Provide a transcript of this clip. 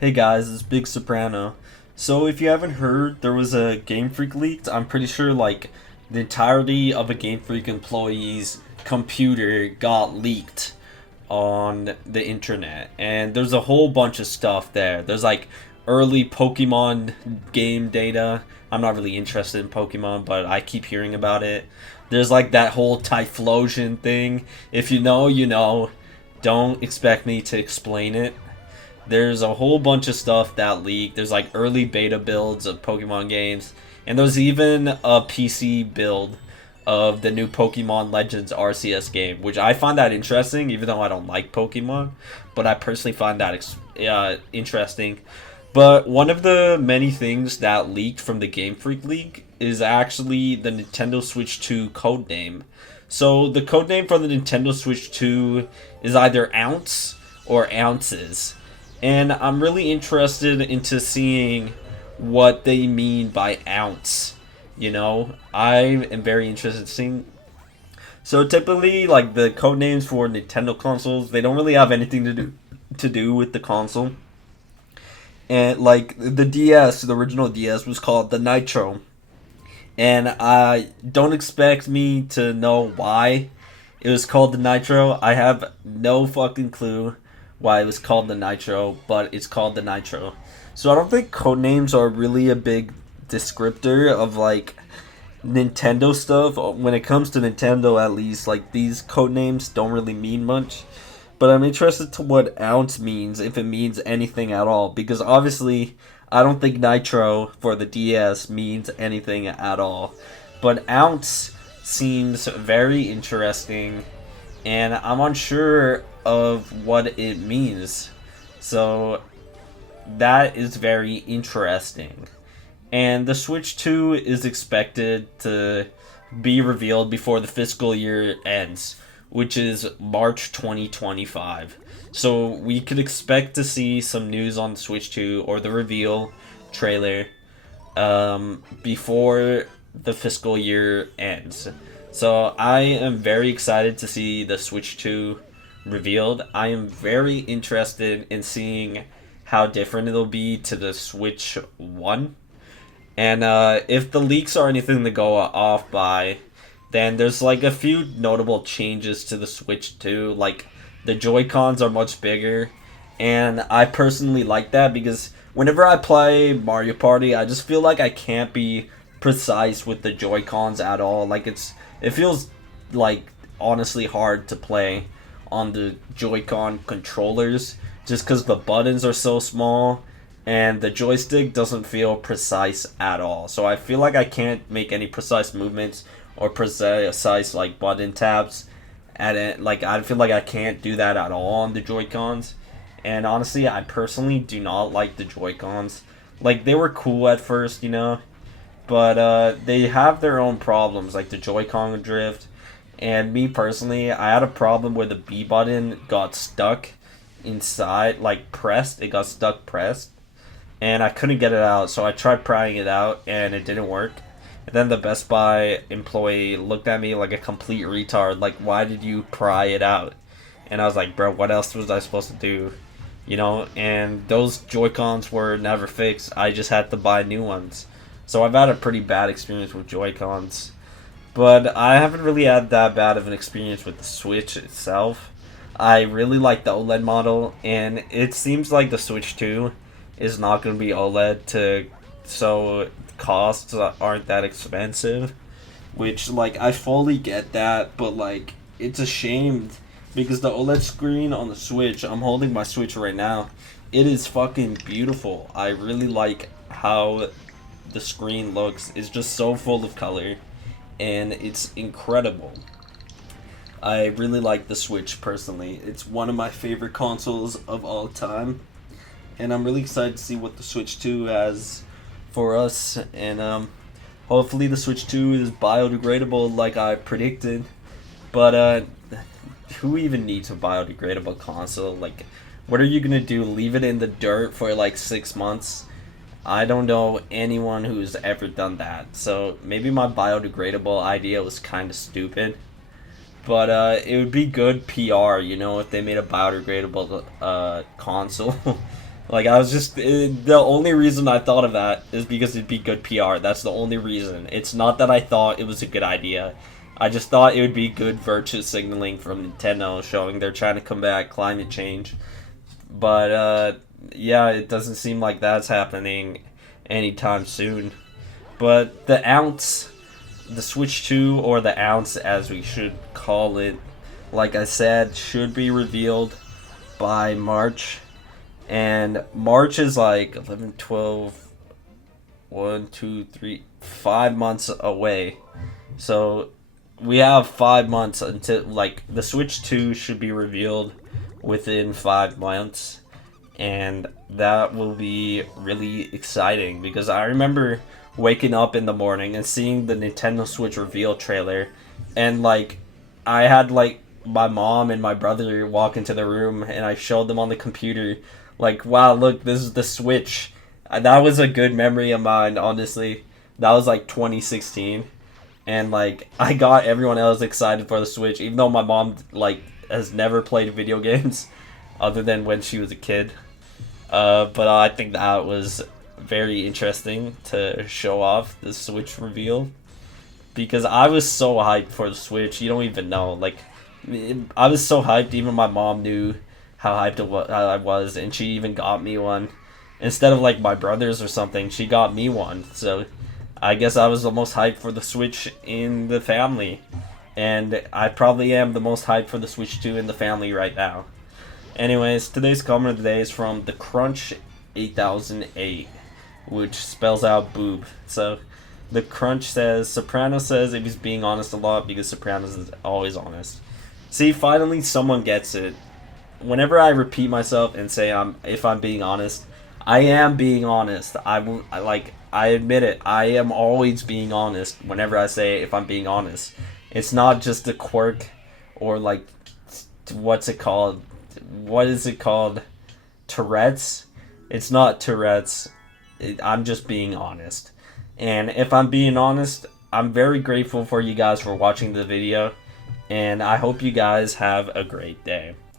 Hey guys, it's Big Soprano. So if you haven't heard, there was a GameFreak leaked. I'm pretty sure like the entirety of a GameFreak employee's computer got leaked on the internet. And there's a whole bunch of stuff there. There's like early Pokemon game data. I'm not really interested in Pokemon, but I keep hearing about it. There's like that whole Typhlosion thing. If you know, you know. Don't expect me to explain it. There's a whole bunch of stuff that leaked. There's like early beta builds of Pokemon games, and there's even a PC build of the new Pokemon Legends RCS game, which I find that interesting, even though I don't like Pokemon. But I personally find that interesting. But one of the many things that leaked from the Game Freak leak is actually the Nintendo Switch 2 codename. So the codename for the Nintendo Switch 2 is either Ounce or Ounces. And I'm really interested into seeing what they mean by ounce. You know, I am very interested in seeing. So typically, like the code names for Nintendo consoles, they don't really have anything to do with the console. And like the DS, the original DS was called the Nitro, and I don't expect me to know why it was called the Nitro. I have no fucking clue why it was called the Nitro, but it's called the Nitro. So I don't think codenames are really a big descriptor of like Nintendo stuff. When it comes to Nintendo, at least, like these codenames don't really mean much. But I'm interested to what ounce means, if it means anything at all, because obviously I don't think Nitro for the DS means anything at all. But ounce seems very interesting, and I'm unsure of what it means. So that is very interesting. And the Switch 2 is expected to be revealed before the fiscal year ends, which is March 2025. So we could expect to see some news on the Switch 2 or the reveal trailer before the fiscal year ends. So I am very excited to see the Switch 2 revealed. I am very interested in seeing how different it'll be to the Switch 1. And if the leaks are anything to go off by, then there's like a few notable changes to the Switch 2. Like the Joy-Cons are much bigger, and I personally like that because whenever I play Mario Party, I just feel like I can't be precise with the Joy-Cons at all. Like it feels like honestly hard to play on the Joy-Con controllers just because the buttons are so small and the joystick doesn't feel precise at all. So I feel like I can't make any precise movements or precise like button taps at it. Like I feel like I can't do that at all on the Joy-Cons. And honestly, I personally do not like the Joy-Cons. Like they were cool at first, you know, but they have their own problems, like the Joy-Con drift. And me personally, I had a problem where the B button got stuck inside, like pressed. It got stuck pressed, and I couldn't get it out. So I tried prying it out, and it didn't work. And then the Best Buy employee looked at me like a complete retard. Like, why did you pry it out? And I was like, bro, what else was I supposed to do? You know, and those Joy-Cons were never fixed. I just had to buy new ones. So I've had a pretty bad experience with Joy-Cons. But I haven't really had that bad of an experience with the Switch itself. I really like the OLED model, and it seems like the Switch 2 is not going to be OLED so costs aren't that expensive. Which, like, I fully get that, but, like, it's a shame because the OLED screen on the Switch, I'm holding my Switch right now, it is fucking beautiful. I really like how the screen looks. It's just so full of color, and it's incredible. I really like the Switch personally. It's one of my favorite consoles of all time, and I'm really excited to see what the Switch 2 has for us. And hopefully the Switch 2 is biodegradable like I predicted. But who even needs a biodegradable console? Like, what are you gonna do? Leave it in the dirt for like 6 months? I don't know anyone who's ever done that. So maybe my biodegradable idea was kind of stupid. But it would be good PR, you know, if they made a biodegradable console. Like, I was just the only reason I thought of that is because it'd be good PR. That's the only reason. It's not that I thought it was a good idea. I just thought it would be good virtue signaling from Nintendo, showing they're trying to combat climate change. But yeah, it doesn't seem like that's happening anytime soon. But the ounce, the Switch 2, or the ounce as we should call it, like I said, should be revealed by March. And March is like 11, 12, 1, 2, 3, 5 months away. So we have 5 months until, like, the Switch 2 should be revealed within 5 months. And that will be really exciting because I remember waking up in the morning and seeing the Nintendo Switch reveal trailer, and like I had like my mom and my brother walk into the room and I showed them on the computer like, wow, look, this is the Switch. That was a good memory of mine, honestly. That was like 2016, and like I got everyone else excited for the Switch, even though my mom like has never played video games other than when she was a kid. But I think that was very interesting to show off the Switch reveal, because I was so hyped for the Switch. You don't even know. Like, I was so hyped. Even my mom knew how hyped I was, and she even got me one instead of like my brothers or something. She got me one. So I guess I was the most hyped for the Switch in the family, and I probably am the most hyped for the Switch 2 in the family right now. Anyways, today's comment of the day is from the Crunch 8008, which spells out boob. So the Crunch says, Soprano says if he's being honest a lot because Sopranos is always honest. See, finally someone gets it. Whenever I repeat myself and say if I'm being honest, I am being honest. I admit it. I am always being honest whenever I say if I'm being honest. It's not just a quirk or like, what's it called? What is it called? Tourette's? It's not Tourette's. I'm just being honest. And if I'm being honest, I'm very grateful for you guys for watching the video. And I hope you guys have a great day.